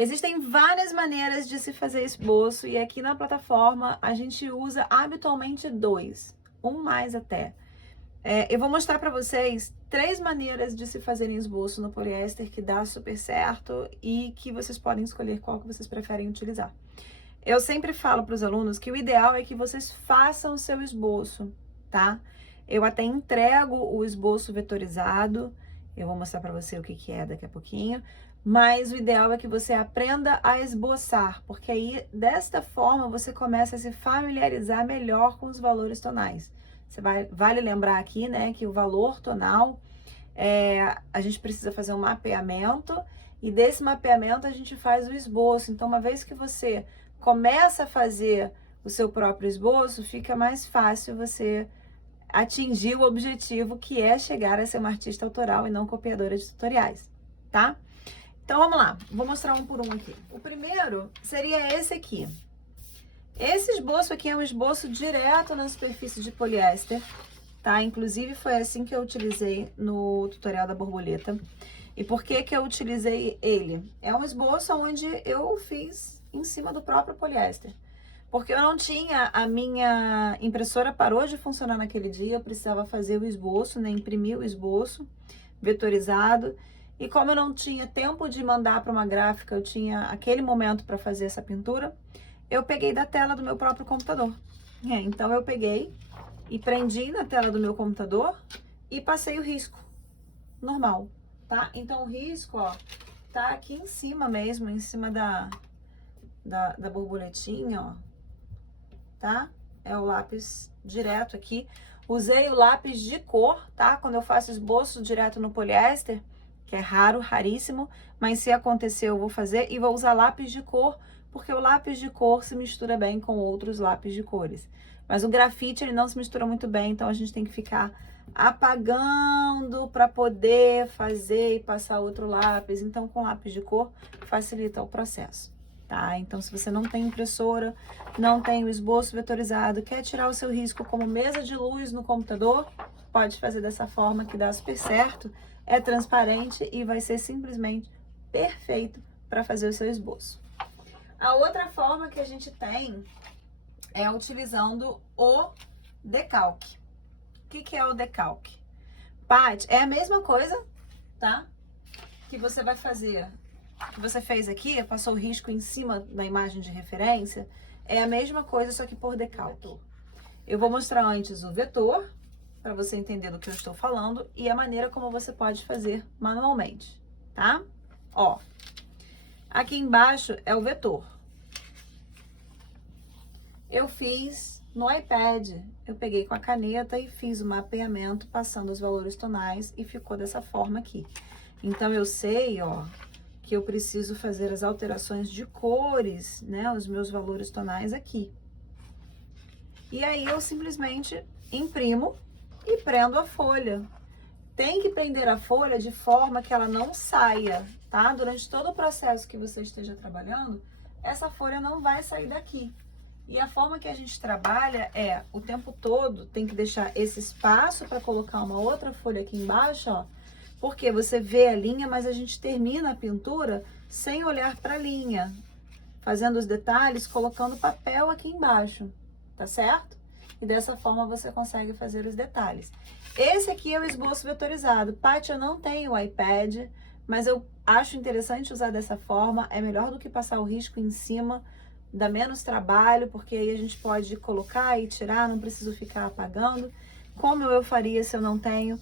Existem várias maneiras de se fazer esboço e aqui na plataforma a gente usa habitualmente dois, um mais até. Eu vou mostrar para vocês 3 maneiras de se fazerem esboço no poliéster que dá super certo e que vocês podem escolher qual que vocês preferem utilizar. Eu sempre falo para os alunos que o ideal é que vocês façam o seu esboço, tá? Eu até entrego o esboço vetorizado, eu vou mostrar para você o que é daqui a pouquinho, mas o ideal é que você aprenda a esboçar, porque aí, desta forma, você começa a se familiarizar melhor com os valores tonais. Vale lembrar aqui, né, que o valor tonal, a gente precisa fazer um mapeamento, e desse mapeamento a gente faz o esboço. Então, uma vez que você começa a fazer o seu próprio esboço, fica mais fácil você atingir o objetivo, que é chegar a ser uma artista autoral e não copiadora de tutoriais, tá? Então vamos lá, vou mostrar um por um aqui. O primeiro seria esse aqui. Esse esboço aqui é um esboço direto na superfície de poliéster, tá? Inclusive foi assim que eu utilizei no tutorial da borboleta. E por que que eu utilizei ele? É um esboço onde eu fiz em cima do próprio poliéster. Porque eu não tinha, a minha impressora parou de funcionar naquele dia, eu precisava fazer o esboço, né? Imprimir o esboço vetorizado. E como eu não tinha tempo de mandar para uma gráfica, eu tinha aquele momento para fazer essa pintura, eu peguei da tela do meu próprio computador. Então eu peguei e prendi na tela do meu computador e passei o risco normal, tá? Então o risco, ó, tá aqui em cima mesmo, em cima da borboletinha, ó, tá? É o lápis direto aqui. Usei o lápis de cor, tá? Quando eu faço esboço direto no poliéster, que é raro, raríssimo, mas se acontecer eu vou fazer e vou usar lápis de cor, porque o lápis de cor se mistura bem com outros lápis de cores. Mas o grafite, ele não se mistura muito bem, então a gente tem que ficar apagando para poder fazer e passar outro lápis. Então, com lápis de cor, facilita o processo, tá? Então, se você não tem impressora, não tem o esboço vetorizado, quer tirar o seu risco como mesa de luz no computador, pode fazer dessa forma que dá super certo. É transparente e vai ser simplesmente perfeito para fazer o seu esboço. A outra forma que a gente tem é utilizando o decalque. O que é o decalque? Paty, é a mesma coisa, tá? Que você vai fazer, que você fez aqui, passou o risco em cima da imagem de referência, é a mesma coisa, só que por decalque. Eu vou mostrar antes o vetor, para você entender do que eu estou falando, e a maneira como você pode fazer manualmente, tá? Ó, aqui embaixo é o vetor. Eu fiz no iPad, eu peguei com a caneta e fiz o mapeamento passando os valores tonais e ficou dessa forma aqui. Então, eu sei, ó, que eu preciso fazer as alterações de cores, né, os meus valores tonais aqui. E aí, eu simplesmente imprimo e prendo a folha. Tem que prender a folha de forma que ela não saia, tá? Durante todo o processo que você esteja trabalhando, essa folha não vai sair daqui. E a forma que a gente trabalha é, o tempo todo, tem que deixar esse espaço para colocar uma outra folha aqui embaixo, ó. Porque você vê a linha, mas a gente termina a pintura sem olhar para a linha. Fazendo os detalhes, colocando papel aqui embaixo, tá certo? E dessa forma você consegue fazer os detalhes. Esse aqui é o esboço vetorizado. Paty, eu não tenho o iPad, mas eu acho interessante usar dessa forma. É melhor do que passar o risco em cima, dá menos trabalho, porque aí a gente pode colocar e tirar, não preciso ficar apagando. Como eu faria se eu não tenho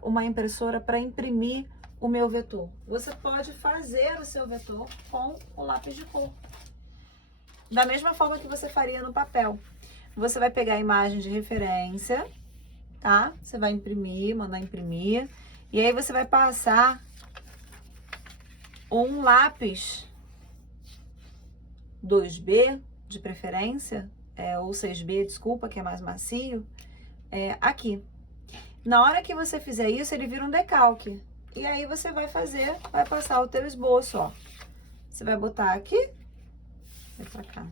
uma impressora para imprimir o meu vetor? Você pode fazer o seu vetor com o lápis de cor. Da mesma forma que você faria no papel. Você vai pegar a imagem de referência, tá? Você vai imprimir, mandar imprimir. E aí você vai passar um lápis 2B, de preferência, ou 6B, desculpa, que é mais macio, aqui. Na hora que você fizer isso, ele vira um decalque. E aí você vai passar o teu esboço, ó. Você vai botar aqui, vai pra cá,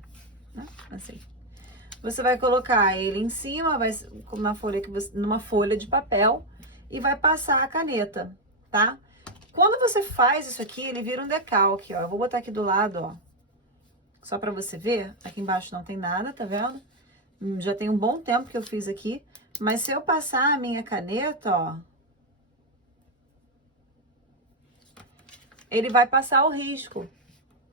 né? Assim. Você vai colocar ele em cima, numa folha de papel, e vai passar a caneta, tá? Quando você faz isso aqui, ele vira um decalque, ó. Eu vou botar aqui do lado, ó. Só pra você ver. Aqui embaixo não tem nada, tá vendo? Já tem um bom tempo que eu fiz aqui. Mas se eu passar a minha caneta, ó, ele vai passar o risco,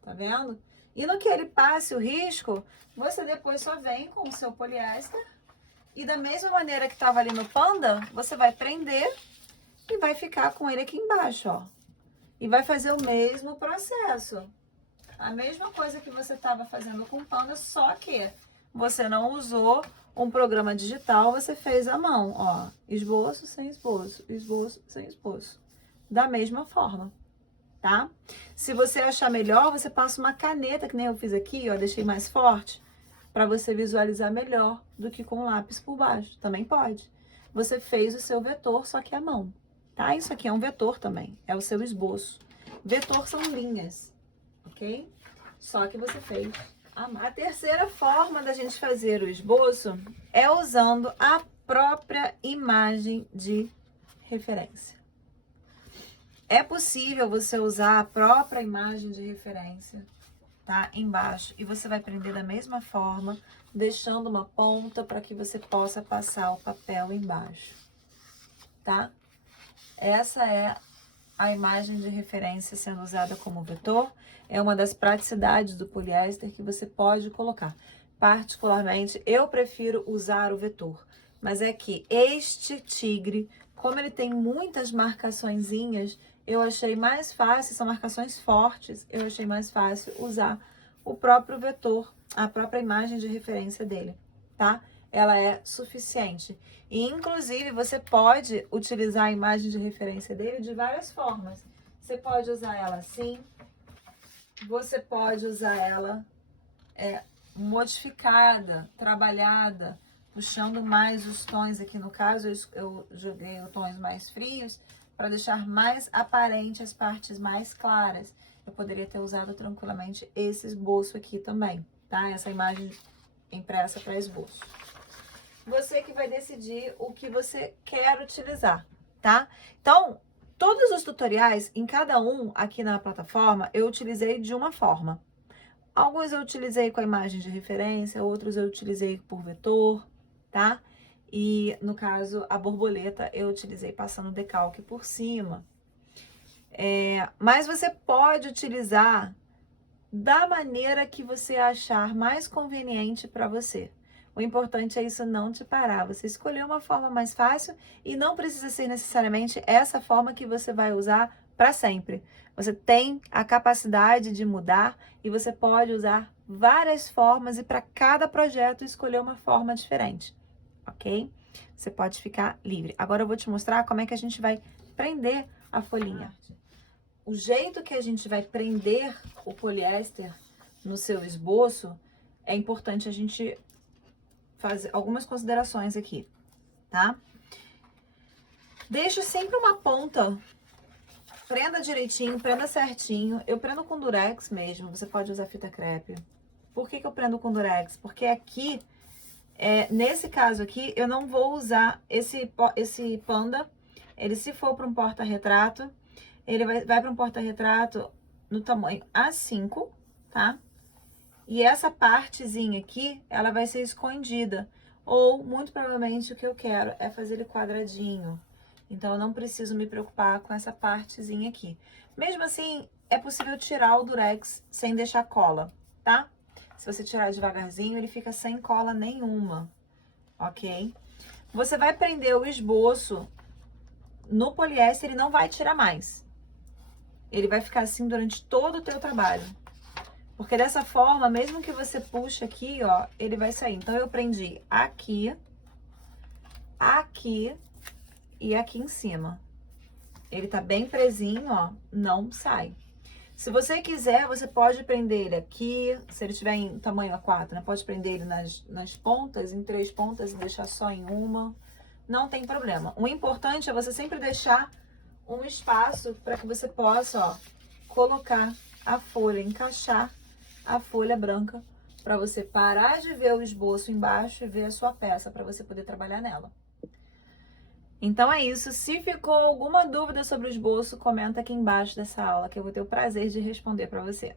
tá vendo? E no que ele passe o risco, você depois só vem com o seu poliéster e da mesma maneira que estava ali no panda, você vai prender e vai ficar com ele aqui embaixo, ó. E vai fazer o mesmo processo. A mesma coisa que você estava fazendo com o panda, só que você não usou um programa digital, você fez à mão, ó. Esboço sem esboço, esboço sem esboço. Da mesma forma, tá? Se você achar melhor, você passa uma caneta, que nem eu fiz aqui, ó, deixei mais forte, para você visualizar melhor do que com lápis por baixo. Também pode. Você fez o seu vetor, só que à mão, tá? Isso aqui é um vetor também, é o seu esboço. Vetor são linhas, ok? Só que você fez à mão. A terceira forma da gente fazer o esboço é usando a própria imagem de referência. É possível você usar a própria imagem de referência, tá? Embaixo. E você vai prender da mesma forma, deixando uma ponta para que você possa passar o papel embaixo, tá? Essa é a imagem de referência sendo usada como vetor. É uma das praticidades do poliéster que você pode colocar. Particularmente, eu prefiro usar o vetor. Mas é que este tigre, como ele tem muitas marcaçõezinhas, eu achei mais fácil, são marcações fortes, eu achei mais fácil usar o próprio vetor, a própria imagem de referência dele, tá? Ela é suficiente. E, inclusive, você pode utilizar a imagem de referência dele de várias formas. Você pode usar ela assim, você pode usar ela modificada, trabalhada, puxando mais os tons. Aqui no caso, eu joguei os tons mais frios para deixar mais aparente as partes mais claras. Eu poderia ter usado tranquilamente esse esboço aqui também, tá? Essa imagem impressa para esboço. Você que vai decidir o que você quer utilizar, tá? Então, todos os tutoriais, em cada um aqui na plataforma, eu utilizei de uma forma. Alguns eu utilizei com a imagem de referência, outros eu utilizei por vetor, tá? E, no caso, a borboleta eu utilizei passando decalque por cima. Mas você pode utilizar da maneira que você achar mais conveniente para você. O importante é isso não te parar. Você escolheu uma forma mais fácil e não precisa ser necessariamente essa forma que você vai usar para sempre. Você tem a capacidade de mudar e você pode usar várias formas e para cada projeto escolher uma forma diferente, ok? Você pode ficar livre. Agora eu vou te mostrar como é que a gente vai prender a folhinha. O jeito que a gente vai prender o poliéster no seu esboço, é importante a gente fazer algumas considerações aqui, tá? Deixa sempre uma ponta, prenda direitinho, prenda certinho. Eu prendo com durex mesmo, você pode usar fita crepe. Por que eu prendo com durex? Porque aqui, nesse caso aqui, eu não vou usar esse panda. Ele, se for para um porta-retrato, ele vai para um porta-retrato no tamanho A5, tá? E essa partezinha aqui, ela vai ser escondida. Ou, muito provavelmente, o que eu quero é fazer ele quadradinho. Então, eu não preciso me preocupar com essa partezinha aqui. Mesmo assim, é possível tirar o durex sem deixar cola, tá? Se você tirar devagarzinho, ele fica sem cola nenhuma, ok? Você vai prender o esboço no poliéster e não vai tirar mais. Ele vai ficar assim durante todo o teu trabalho. Porque dessa forma, mesmo que você puxe aqui, ó, ele vai sair. Então, eu prendi aqui, aqui e aqui em cima. Ele tá bem presinho, ó, não sai. Se você quiser, você pode prender ele aqui, se ele tiver em tamanho A4, né? Pode prender ele nas pontas, em 3 pontas e deixar só em uma. Não tem problema. O importante é você sempre deixar um espaço para que você possa, ó, colocar a folha, encaixar a folha branca para você parar de ver o esboço embaixo e ver a sua peça para você poder trabalhar nela. Então é isso. Se ficou alguma dúvida sobre o esboço, comenta aqui embaixo dessa aula que eu vou ter o prazer de responder para você.